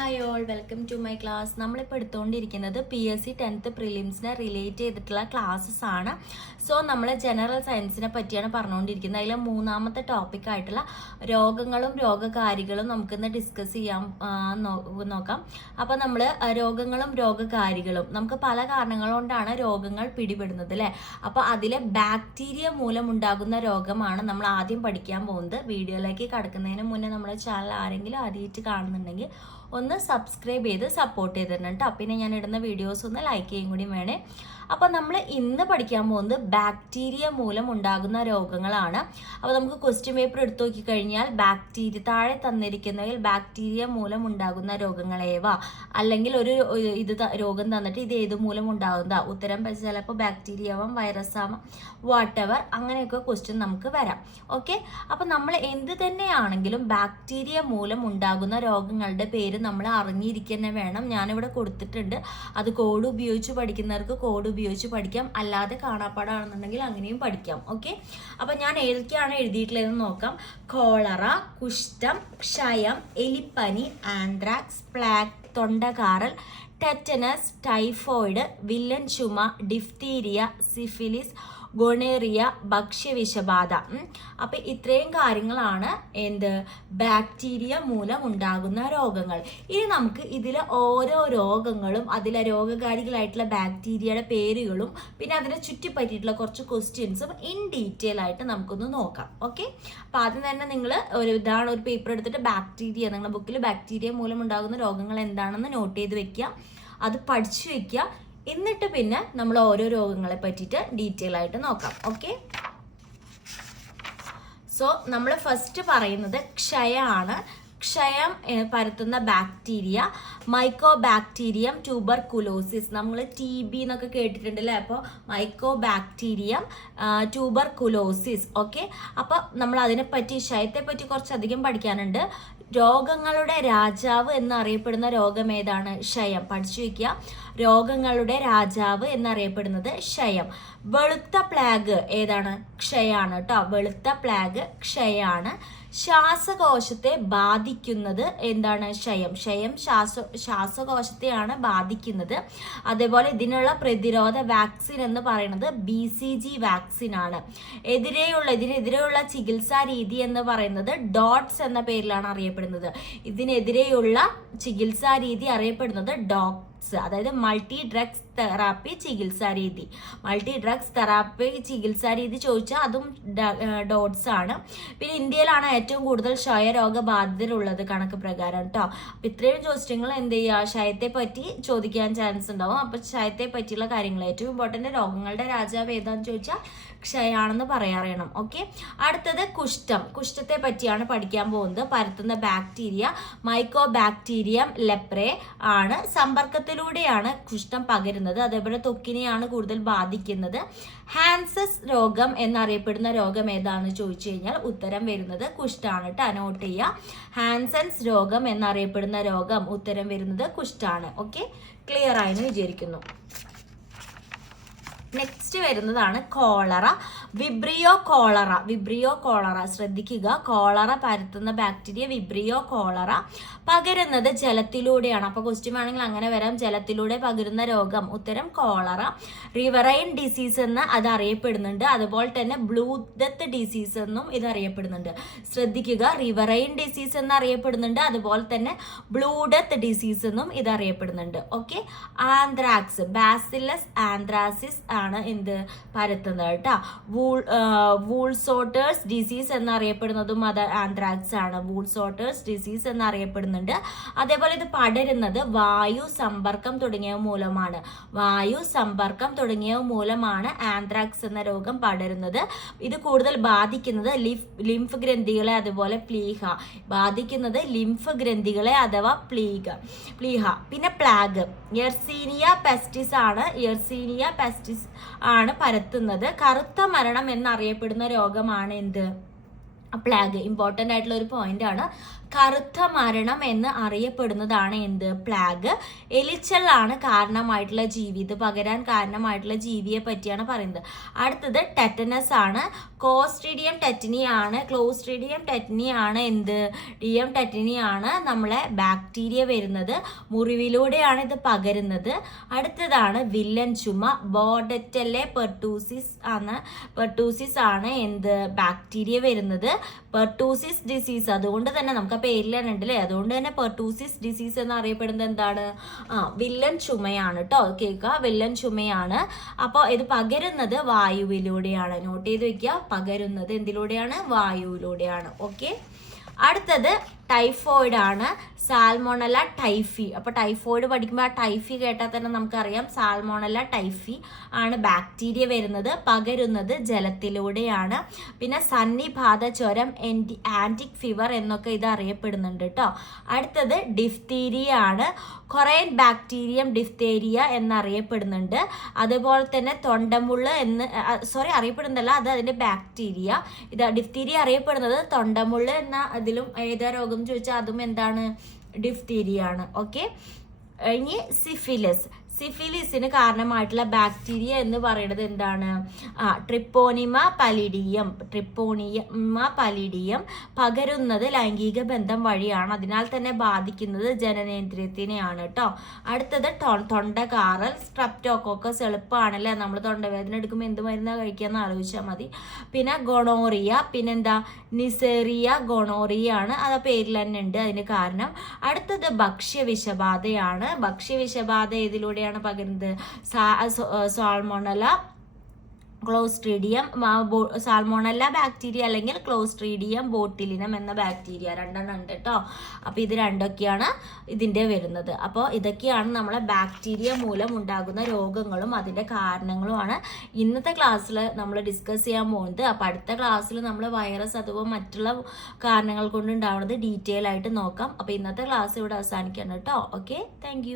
Hi all, welcome to my class. നമ്മളിപ്പോൾ എടുത്തുകൊണ്ടിരിക്കുന്നത് PSC 10th പ്രിലിംസിനെ റിലേറ്റ് ചെയ്തിട്ടുള്ള ക്ലാസ്സസ് ആണ്. സോ നമ്മൾ ജനറൽ സയൻസിനെ പറ്റിയാണ് പറഞ്ഞുകൊണ്ടിരിക്കുന്നത്. അതിൽ മൂന്നാമത്തെ ടോപ്പിക്കായിട്ടുള്ള രോഗങ്ങളും രോഗകാരികളും നമുക്കിന്ന് ഡിസ്കസ് ചെയ്യാൻ നോക്കാം. അപ്പോൾ നമ്മൾ രോഗങ്ങളും രോഗകാരികളും നമുക്ക് പല കാരണങ്ങൾ കൊണ്ടാണ് രോഗങ്ങൾ പിടിപെടുന്നത് അല്ലേ. അപ്പോൾ അതിലെ ബാക്ടീരിയ മൂലം ഉണ്ടാകുന്ന രോഗമാണ് നമ്മൾ ആദ്യം പഠിക്കാൻ പോകുന്നത്. വീഡിയോയിലേക്ക് കടക്കുന്നതിന് മുന്നേ നമ്മുടെ ചാനൽ ആരെങ്കിലും ആദ്യമായിട്ട് കാണുന്നുണ്ടെങ്കിൽ ഒന്ന് സബ്സ്ക്രൈബ് ചെയ്ത് സപ്പോർട്ട് ചെയ്തിട്ടുണ്ട് കേട്ടോ. പിന്നെ ഞാൻ ഇടുന്ന വീഡിയോസ് ഒന്ന് ലൈക്ക് ചെയ്യും കൂടി വേണേ. അപ്പോൾ നമ്മൾ ഇന്ന് പഠിക്കാൻ പോകുന്നത് ബാക്ടീരിയ മൂലം ഉണ്ടാകുന്ന രോഗങ്ങളാണ്. അപ്പോൾ നമുക്ക് ക്വസ്റ്റ്യൻ പേപ്പർ എടുത്തു നോക്കിക്കഴിഞ്ഞാൽ താഴെ തന്നിരിക്കുന്നവയിൽ ബാക്ടീരിയ മൂലം ഉണ്ടാകുന്ന രോഗങ്ങളേവ, അല്ലെങ്കിൽ ഒരു രോഗം തന്നിട്ട് ഇത് ഏത് മൂലം ഉണ്ടാകുന്ന ഉത്തരം ചിലപ്പോൾ ബാക്ടീരിയ ആവാം, വൈറസ് ആവാം, വാട്ടെവർ, അങ്ങനെയൊക്കെ ക്വസ്റ്റ്യൻ നമുക്ക് വരാം. ഓക്കെ, അപ്പോൾ നമ്മൾ എന്ത് തന്നെയാണെങ്കിലും ബാക്ടീരിയ മൂലം ഉണ്ടാകുന്ന രോഗങ്ങളുടെ പേര് നമ്മൾ അറിഞ്ഞിരിക്കുന്ന വേണം. ഞാനിവിടെ കൊടുത്തിട്ടുണ്ട്. അത് കോഡ് ഉപയോഗിച്ച് പഠിക്കുന്നവർക്ക് കോഡ് ഉപയോഗിച്ച് പഠിക്കാം, അല്ലാതെ കാണാപ്പാടാണെന്നുണ്ടെങ്കിൽ അങ്ങനെയും പഠിക്കാം. ഓക്കെ, അപ്പം ഞാൻ ഏതൊക്കെയാണ് എഴുതിയിട്ടുള്ളതെന്ന് നോക്കാം. കോളറ, കുഷ്ഠം, ക്ഷയം, എലിപ്പനി, ആന്ത്രാക്സ്, പ്ലാഗ്, തൊണ്ടകാറൽ, ടെറ്റനസ്, ടൈഫോയിഡ്, വില്ലൻ ചുമ, ഡിഫ്തീരിയ, സിഫിലിസ്, ഗൊണേറിയ, ഭക്ഷ്യവിഷബാധ. അപ്പം ഇത്രയും കാര്യങ്ങളാണ് ബാക്ടീരിയ മൂലം ഉണ്ടാകുന്ന രോഗങ്ങൾ. ഇനി നമുക്ക് ഇതിലെ ഓരോ രോഗങ്ങളും അതിലെ രോഗകാരികളായിട്ടുള്ള ബാക്ടീരിയയുടെ പേരുകളും പിന്നെ അതിനെ ചുറ്റിപ്പറ്റിയിട്ടുള്ള കുറച്ച് ക്വസ്റ്റ്യൻസും ഇൻ ഡീറ്റെയിൽ ആയിട്ട് നമുക്കൊന്ന് നോക്കാം. ഓക്കെ, അപ്പം ആദ്യം തന്നെ നിങ്ങൾ ഒരു പേപ്പർ എടുത്തിട്ട് ബാക്ടീരിയ, നിങ്ങളുടെ ബുക്കിൽ ബാക്ടീരിയ മൂലം ഉണ്ടാകുന്ന രോഗങ്ങൾ എന്താണെന്ന് നോട്ട് ചെയ്ത് വെക്കുക, അത് പഠിച്ചു വെക്കുക. എന്നിട്ട് പിന്നെ നമ്മൾ ഓരോ രോഗങ്ങളെ പറ്റിയിട്ട് ഡീറ്റെയിൽ ആയിട്ട് നോക്കാം. ഓക്കെ, സോ നമ്മൾ ഫസ്റ്റ് പറയുന്നത് ക്ഷയമാണ്. ക്ഷയം പരത്തുന്ന ബാക്ടീരിയ മൈക്കോബാക്ടീരിയം ട്യൂബർകുലോസിസ്. നമ്മൾ TB എന്നൊക്കെ കേട്ടിട്ടുണ്ടല്ലേ. അപ്പോൾ മൈക്കോബാക്ടീരിയം ട്യൂബർകുലോസിസ്. ഓക്കെ, അപ്പോൾ നമ്മൾ അതിനെപ്പറ്റി ക്ഷയത്തെ പറ്റി കുറച്ചധികം പഠിക്കാനുണ്ട്. രോഗങ്ങളുടെ രാജാവ് എന്നറിയപ്പെടുന്ന രോഗം ഏതാണ്? ക്ഷയം. പഠിച്ചു വയ്ക്കുക, രോഗങ്ങളുടെ രാജാവ് എന്നറിയപ്പെടുന്നത് ക്ഷയം. വെളുത്ത പ്ലാഗ് ഏതാണ്? ക്ഷയാണ് കേട്ടോ. വെളുത്ത പ്ലാഗ് ക്ഷയാണ്. ശ്വാസകോശത്തെ ബാധിക്കുന്നത് എന്താണ്? ക്ഷയം. ക്ഷയം ശ്വാസകോശത്തെയാണ് ബാധിക്കുന്നത്. അതേപോലെ ഇതിനുള്ള പ്രതിരോധ വാക്സിൻ എന്ന് പറയുന്നത് BCG വാക്സിൻ ആണ്. ഇതിനെതിരെയുള്ള ചികിത്സാ രീതി എന്ന് പറയുന്നത് ഡോട്ട്സ് എന്ന പേരിലാണ് അറിയപ്പെടുന്നത്. ഇതിനെതിരെയുള്ള ചികിത്സാ രീതി അറിയപ്പെടുന്നത് അതായത് മൾട്ടി ഡ്രഗ്സ് തെറാപ്പി ചികിത്സാ രീതി. മൾട്ടി ഡ്രഗ്സ് തെറാപ്പി ചികിത്സാ രീതി ചോദിച്ചാൽ അതും ഡോട്ട്സ് ആണ്. പിന്നെ ഇന്ത്യയിലാണ് ഏറ്റവും കൂടുതൽ ക്ഷയരോഗബാധിതരുള്ളത് കണക്ക് പ്രകാരം കേട്ടോ. അപ്പം ഇത്രയും ചോദിച്ചിട്ടുണ്ടെങ്കിൽ എന്ത് ചെയ്യുക, ക്ഷയത്തെ പറ്റി ചോദിക്കാൻ ചാൻസ് ഉണ്ടാവും. അപ്പം ക്ഷയത്തെ പറ്റിയുള്ള കാര്യങ്ങൾ ഏറ്റവും ഇമ്പോർട്ടൻ്റ് രോഗങ്ങളുടെ രാജാവ് ഏതാണെന്ന് ചോദിച്ചാൽ ക്ഷയാണെന്ന് പറയാറിയണം. ഓക്കെ, അടുത്തത് കുഷ്ഠം. കുഷ്ഠത്തെ പറ്റിയാണ് പഠിക്കാൻ പോകുന്നത്. പരത്തുന്ന ബാക്ടീരിയ മൈക്കോബാക്ടീരിയം ലെപ്രേ ആണ്. സമ്പർക്കത്തിലൂടെയാണ് കുഷ്ഠം പകരുന്നത്. അതേപോലെ ത്വക്കിനെയാണ് കൂടുതൽ ബാധിക്കുന്നത്. ഹാൻസസ് രോഗം എന്നറിയപ്പെടുന്ന രോഗം ഏതാണെന്ന് ചോദിച്ചു കഴിഞ്ഞാൽ ഉത്തരം വരുന്നത് കുഷ്ഠാണ് കേട്ടോ. നോട്ട് ചെയ്യുക, ഹാൻസൻസ് രോഗം എന്നറിയപ്പെടുന്ന രോഗം ഉത്തരം വരുന്നത് കുഷ്ഠാണ്. ഓക്കെ, ക്ലിയർ ആയെന്ന് വിചാരിക്കുന്നു. നെക്സ്റ്റ് വരുന്നതാണ് കോളറ. വിബ്രിയോ കോളറ ശ്രദ്ധിക്കുക. കോളറ പരത്തുന്ന ബാക്ടീരിയ വിബ്രിയോ കോളറ. പകരുന്നത് ജലത്തിലൂടെയാണ്. അപ്പോൾ ക്വസ്റ്റ്യൻ വേണമെങ്കിൽ അങ്ങനെ വരാം. ജലത്തിലൂടെ പകരുന്ന രോഗം ഉത്തരം കോളറ. റിവറൈൻ ഡിസീസ് എന്ന് അത് അറിയപ്പെടുന്നുണ്ട്. അതുപോലെ തന്നെ ബ്ലൂ ഡെത്ത് ഡിസീസ് എന്നും ഇത് അറിയപ്പെടുന്നുണ്ട്. ശ്രദ്ധിക്കുക, റിവറൈൻ ഡിസീസ് എന്ന് അറിയപ്പെടുന്നുണ്ട്. അതുപോലെ തന്നെ ബ്ലൂ ഡെത്ത് ഡിസീസ് എന്നും ഇത് അറിയപ്പെടുന്നുണ്ട്. ഓക്കെ, ആന്ത്രാക്സ് ബാസിലസ് ആന്ത്രാസിസ് ആണ് പരത്തുന്നത് കേട്ടോ. വൂൾസോട്ടേഴ്സ് ഡിസീസ് എന്നറിയപ്പെടുന്നതും അത് ആന്ത്രാക്സ് ആണ്. വൂൾസോട്ടേഴ്സ് ഡിസീസ് എന്നറിയപ്പെടുന്നുണ്ട്. അതേപോലെ ഇത് പടരുന്നത് വായു സമ്പർക്കം തുടങ്ങിയവ മൂലമാണ് ആന്ത്രാക്സ് എന്ന രോഗം പടരുന്നത്. ഇത് കൂടുതൽ ബാധിക്കുന്നത് ലിംഫ് ഗ്രന്ഥികളെ, അതുപോലെ ബാധിക്കുന്നത് ലിംഫ് ഗ്രന്ഥികളെ അഥവാ പ്ലീഹ. പിന്നെ പ്ലാഗ് യെർസീനിയ പെസ്റ്റിസ് ആണ് പരത്തുന്നത്. കറുത്ത മരണം എന്നറിയപ്പെടുന്ന രോഗമാണ് പ്ലാഗ്. ഇമ്പോർട്ടൻ്റ് ആയിട്ടുള്ള ഒരു പോയിന്റ് ആണ്. കറുത്ത മരണം എന്ന് അറിയപ്പെടുന്നതാണ് എന്ത്? പ്ലാഗ്. എലിച്ചലാണ് കാരണമായിട്ടുള്ള ജീവി, ഇത് പകരാൻ കാരണമായിട്ടുള്ള ജീവിയെ പറ്റിയാണ് പറയുന്നത്. അടുത്തത് ടെറ്റനസ് ആണ്. ക്ലോസ്ട്രീഡിയം ടെറ്റനി ആണ് എന്ത്? ഡിയം ടെറ്റനി ആണ് നമ്മളെ ബാക്ടീരിയ വരുന്നത്, മുറിവിലൂടെയാണ് ഇത് പകരുന്നത്. അടുത്തതാണ് വില്ലൻ ചുമ. ബോർഡറ്റെല്ലെ പെർട്ടൂസിസ് ആണ് എന്ത്? ബാക്ടീരിയ വരുന്നത്. പെർട്ടൂസിസ് ഡിസീസ്, അതുകൊണ്ട് തന്നെ നമുക്ക് ആ പേരിൽ തന്നെ ഉണ്ടല്ലേ, അതുകൊണ്ട് തന്നെ പെർട്ടൂസിസ് ഡിസീസ് എന്ന് അറിയപ്പെടുന്നത് എന്താണ്? വില്ലൻ ചുമയാണ് കേട്ടോ. കേൾക്കുക, വില്ലൻ ചുമയാണ്. അപ്പോൾ ഇത് പകരുന്നത് വായുവിലൂടെയാണ്. നോട്ട് ചെയ്ത് വെക്കുക, പകരുന്നത് എന്തിലൂടെയാണ്? വായുവിലൂടെയാണ്. ഓക്കെ. അടുത്തത് ടൈഫോയിഡ് ആണ്. Salmonella typhi. അപ്പോൾ ടൈഫോയിഡ് പഠിക്കുമ്പോൾ ആ ടൈഫി കേട്ടാൽ തന്നെ നമുക്കറിയാം സാൽമോണല്ല ടൈഫി ആണ് ബാക്ടീരിയ വരുന്നത്, പകരുന്നത് ജലത്തിലൂടെയാണ്. പിന്നെ സന്നിപാത ജ്വരം, ആൻറ്റിക് ഫീവർ എന്നൊക്കെ ഇത് അറിയപ്പെടുന്നുണ്ട് കേട്ടോ. അടുത്തത് ഡിഫ്തീരിയ ആണ്. കൊറൈൻ ബാക്ടീരിയം ഡിഫ്തേരിയ എന്നറിയപ്പെടുന്നുണ്ട്. അതുപോലെ തന്നെ തൊണ്ടമുള്ള് അറിയപ്പെടുന്നതല്ല, അത് അതിൻ്റെ ബാക്ടീരിയ. ഇത് ഡിഫ്തീരിയ അറിയപ്പെടുന്നത് തൊണ്ടമുള്ള് എന്ന അതിലും ഏതാ രോഗം ചോദിച്ചാൽ അതും എന്താണ്? ഡിഫ്തീരിയ ആണ്. ഓക്കെ. ഇനി സിഫിലിസിന് കാരണമായിട്ടുള്ള ബാക്ടീരിയ എന്ന് പറയുന്നത് എന്താണ്? ട്രിപ്പോണിമ പലിഡിയം. പകരുന്നത് ലൈംഗിക ബന്ധം വഴിയാണ്, അതിനാൽ തന്നെ ബാധിക്കുന്നത് ജനനേന്ദ്രിയത്തിനെയാണ് കേട്ടോ. അടുത്തത് തൊണ്ടകാറൽ. സ്ട്രെപ്റ്റോകോക്കസ്, എളുപ്പമാണല്ലേ, നമ്മൾ തൊണ്ടവേദന എടുക്കുമ്പോൾ എന്ത് മരുന്നാണ് കഴിക്കാന്ന് ആലോചിച്ചാൽ മതി. പിന്നെ ഗൊണോറിയ, പിന്നെന്താ? നിസേറിയ ഗൊണോറിയ ആണ്, അത് പേരിൽ തന്നെ ഉണ്ട് അതിന് കാരണം. അടുത്തത് ഭക്ഷ്യവിഷബാധയാണ്. ഭക്ഷ്യവിഷബാധ ഏതിലൂടെയാണ് പകരുന്നത്? സാൽമോണല്ല ക്ലോസ്ട്രീഡിയം, സാൽമോണല്ല ബാക്ടീരിയ അല്ലെങ്കിൽ ക്ലോസ്ട്രീഡിയം ബോട്ടിലിനം എന്ന ബാക്ടീരിയ, രണ്ടെണ്ണം ഉണ്ട് കേട്ടോ. അപ്പോൾ ഇത് രണ്ടൊക്കെയാണ് ഇതിൻ്റെ വരുന്നത്. അപ്പോൾ ഇതൊക്കെയാണ് നമ്മളെ ബാക്ടീരിയ മൂലം ഉണ്ടാകുന്ന രോഗങ്ങളും അതിൻ്റെ കാരണങ്ങളുമാണ് ഇന്നത്തെ ക്ലാസ്സിൽ നമ്മൾ ഡിസ്കസ് ചെയ്യാൻ പോകുന്നത്. അപ്പോൾ അടുത്ത ക്ലാസ്സിൽ നമ്മൾ വൈറസ് അഥവാ മറ്റുള്ള കാരണങ്ങൾ കൊണ്ടുണ്ടാവുന്നത് ഡീറ്റെയിൽ ആയിട്ട് നോക്കാം. അപ്പോൾ ഇന്നത്തെ ക്ലാസ് ഇവിടെ അവസാനിക്കണം കേട്ടോ. Okay, thank